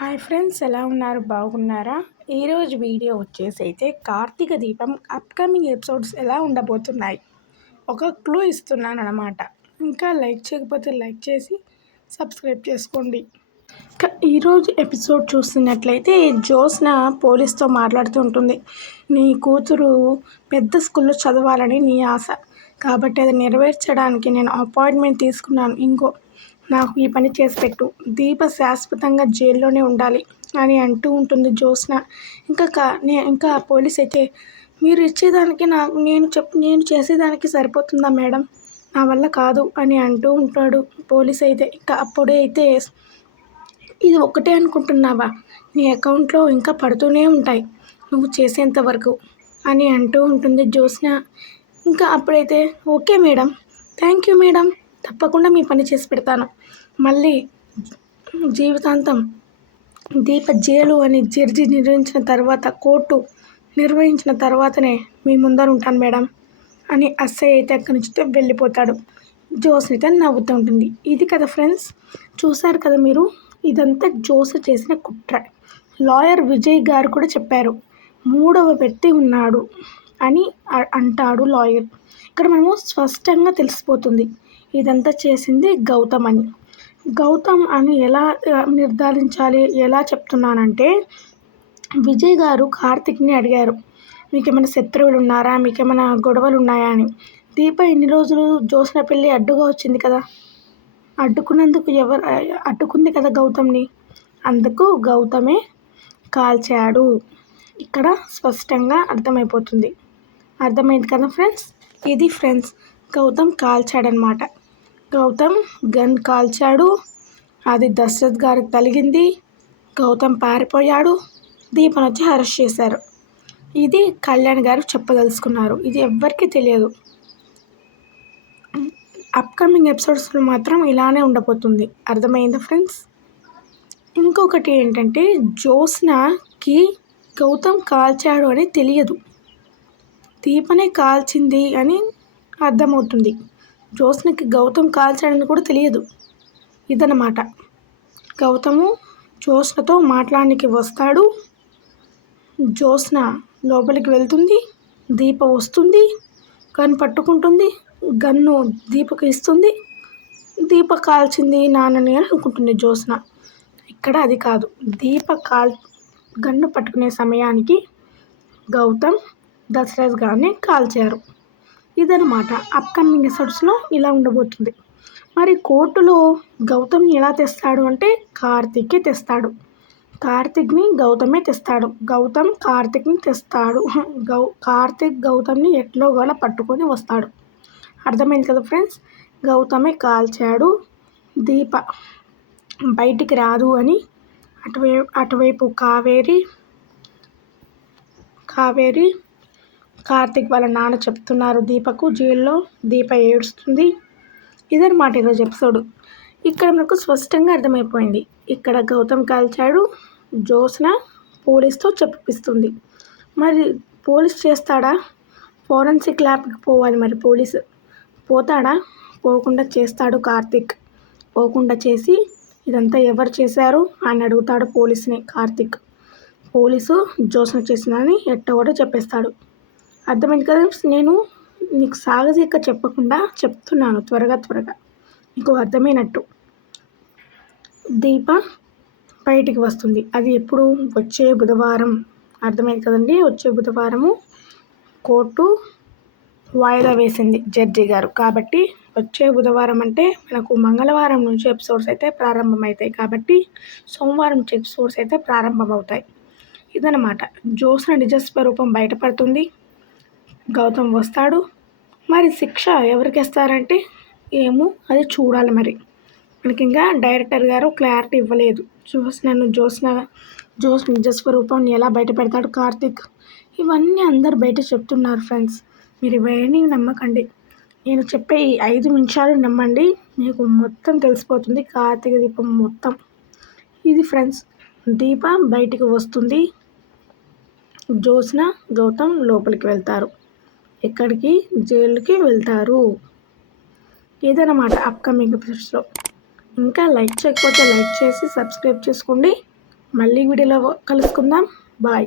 Hi friends, ఎలా ఉన్నారు? బాగున్నారా? ఈరోజు వీడియో వచ్చేసి అయితే కార్తీక దీపం అప్కమింగ్ ఎపిసోడ్స్ ఎలా ఉండబోతున్నాయి ఒక క్లూ ఇస్తున్నాను అనమాట. ఇంకా లైక్ చేయకపోతే లైక్ చేసి సబ్స్క్రైబ్ చేసుకోండి. ఈరోజు ఎపిసోడ్ చూస్తున్నట్లయితే జ్యోత్స్న పోలీస్తో మాట్లాడుతూ ఉంటుంది. నీ కూతురు పెద్ద స్కూల్లో చదవాలని నీ ఆశ, కాబట్టి అది నెరవేర్చడానికి నేను అపాయింట్మెంట్ తీసుకున్నాను. నాకు ఈ పని చేసి పెట్టు. దీప శాశ్వతంగా జైల్లోనే ఉండాలి అని అంటూ ఉంటుంది జ్యోత్స్న. ఇంకా పోలీస్ అయితే, మీరు ఇచ్చేదానికి నేను చేసేదానికి సరిపోతుందా మేడం? నా వల్ల కాదు అని అంటూ ఉంటాడు పోలీస్ అయితే. ఇంకా అప్పుడే అయితే, ఇది ఒక్కటే అనుకుంటున్నావా? నీ అకౌంట్లో ఇంకా పడుతూనే ఉంటాయి నువ్వు చేసేంత వరకు అని అంటూ ఉంటుంది జ్యోత్స్న. ఇంకా అప్పుడైతే, okay madam, thank you madam, తప్పకుండా మీ పని చేసి పెడతాను. మళ్ళీ జీవితాంతం దీప జైలు అని జడ్జి నిర్వహించిన తర్వాత, కోర్టు నిర్వహించిన తర్వాతనే మీ ముందర ఉంటాను మేడం అని ఎస్ఐ అయితే అక్కడి నుంచి వెళ్ళిపోతాడు. జ్యోత్స్న నవ్వుతూ ఉంటుంది. ఇది కదా ఫ్రెండ్స్, చూశారు కదా మీరు, ఇదంతా జ్యోత్స్న చేసిన కుట్ర. లాయర్ విజయ్ గారు కూడా చెప్పారు, మూడవ వ్యక్తి ఉన్నాడు అని అంటాడు లాయర్. ఇక్కడ మనము స్పష్టంగా తెలిసిపోతుంది ఇదంతా చేసింది గౌతమ్ అని. గౌతమ్ అని ఎలా నిర్ధారించాలి, ఎలా చెప్తున్నానంటే, విజయ్ గారు కార్తిక్ని అడిగారు, మీకేమైనా శత్రువులు ఉన్నారా, మీకేమైనా గొడవలు ఉన్నాయా అని. దీప ఇన్ని రోజులు జ్యోత్స్న పెళ్ళి అడ్డుగా వచ్చింది కదా, అడ్డుకుంది కదా గౌతమ్ని, అందుకు గౌతమే కాల్చాడు. ఇక్కడ స్పష్టంగా అర్థమైపోతుంది. అర్థమైంది కదా ఫ్రెండ్స్? ఇది ఫ్రెండ్స్, గౌతమ్ కాల్చాడనమాట. గౌతమ్ గన్ కాల్చాడు, అది దశరథ్ గారికి తగిలింది. గౌతమ్ పారిపోయాడు, దీపను వచ్చి అరెస్ట్ చేశారు. ఇది కళ్యాణ్ గారు చెప్పదలుచుకున్నారు. ఇది ఎవ్వరికీ తెలియదు. అప్కమింగ్ ఎపిసోడ్స్లో మాత్రం ఇలానే ఉండబోతుంది. అర్థమైందా ఫ్రెండ్స్? ఇంకొకటి ఏంటంటే, జ్యోత్స్నకి గౌతమ్ కాల్చాడు అని తెలియదు, దీపనే కాల్చింది అని అర్థమవుతుంది. జ్యోత్స్నకి గౌతమ్ కాల్చాడని కూడా తెలియదు. ఇదన్నమాట. గౌతము జ్యోత్స్నతో మాట్లాడడానికి వస్తాడు. జ్యోత్స్న లోపలికి వెళ్తుంది, దీప వస్తుంది, గన్ పట్టుకుంటుంది, గన్ను దీపకు ఇస్తుంది. దీప కాల్చింది నాన్నని అని అనుకుంటుంది జ్యోత్స్న. ఇక్కడ అది కాదు, గన్ను పట్టుకునే సమయానికి గౌతమ్ దశరథ్ గారిని కాల్చారు. ఇదనమాట అప్కమింగ్ ఎపిసోడ్స్లో ఇలా ఉండబోతుంది. మరి కోర్టులో గౌతమ్ని ఎలా తెస్తాడు అంటే, కార్తిక్కే తెస్తాడు. కార్తిక్ని గౌతమే తెస్తాడు. గౌతమ్ కార్తిక్ని తెస్తాడు. కార్తిక్ గౌతమ్ని ఎట్లోగోలా పట్టుకొని వస్తాడు. అర్థమైంది కదా ఫ్రెండ్స్? గౌతమే కాల్చాడు, దీప బయటికి రాదు అని అటువైపు కావేరి కార్తిక్ వాళ్ళ నాన్న చెప్తున్నారు దీపకు. జైల్లో దీప ఏడుస్తుంది. ఇదన్నమాట ఈరోజు ఎపిసోడ్. ఇక్కడ మనకు స్పష్టంగా అర్థమైపోయింది, ఇక్కడ గౌతమ్ కాల్చాడు, జ్యోత్స్న పోలీస్తో చెప్పిస్తుంది. మరి పోలీస్ చేస్తాడా? ఫోరెన్సిక్ ల్యాబ్కి పోవాలి. మరి పోలీసు పోతాడా? పోకుండా చేస్తాడు కార్తిక్. పోకుండా చేసి, ఇదంతా ఎవరు చేశారు అని అడుగుతాడు పోలీస్ని కార్తిక్. పోలీసు జ్యోత్స్న చేసిందని ఎట్టగొట్ట చెప్పేస్తాడు. అర్థమైంది కదా? నేను నీకు సాగదీక చెప్పకుండా చెప్తున్నాను త్వరగా నీకు అర్థమైనట్టు. దీప బయటికి వస్తుంది. అది ఎప్పుడు? వచ్చే బుధవారం. అర్థమైంది కదండి? వచ్చే బుధవారము కోర్టు వాయిదా వేసింది జడ్జి గారు. కాబట్టి వచ్చే బుధవారం అంటే మనకు మంగళవారం నుంచి ఎపిసోడ్స్ అయితే ప్రారంభమవుతాయి. కాబట్టి సోమవారం నుంచి ఎపిసోడ్స్ అయితే ప్రారంభమవుతాయి. ఇదన్నమాట. జ్యోత్స్న నిజస్వరూపం బయటపడుతుంది. గౌతమ్ వస్తాడు. మరి శిక్ష ఎవరికి ఇస్తారంటే ఏమో, అది చూడాలి. మరి మనకి ఇంకా డైరెక్టర్ గారు క్లారిటీ ఇవ్వలేదు. జ్యోత్స్న నిజస్వరూపాన్ని ఎలా బయట పెడతాడు కార్తిక్, ఇవన్నీ అందరు బయట చెప్తున్నారు ఫ్రెండ్స్. మీరు ఇవన్నీ నమ్మకండి, నేను చెప్పే ఈ 5 నిమిషాలు నమ్మండి, మీకు మొత్తం తెలిసిపోతుంది కార్తీక దీపం మొత్తం. ఇది ఫ్రెండ్స్, దీప బయటికి వస్తుంది, జ్యోత్స్న గౌతమ్ లోపలికి వెళ్తారు. ఎక్కడికి? జైలుకి వెళ్తారు. ఇదన్నమాట అప్కమింగ్ ఎపిసోడ్స్లో. ఇంకా లైక్ చేయకపోతే లైక్ చేసి సబ్స్క్రైబ్ చేసుకోండి. మళ్ళీ వీడియోలో కలుసుకుందాం. బాయ్.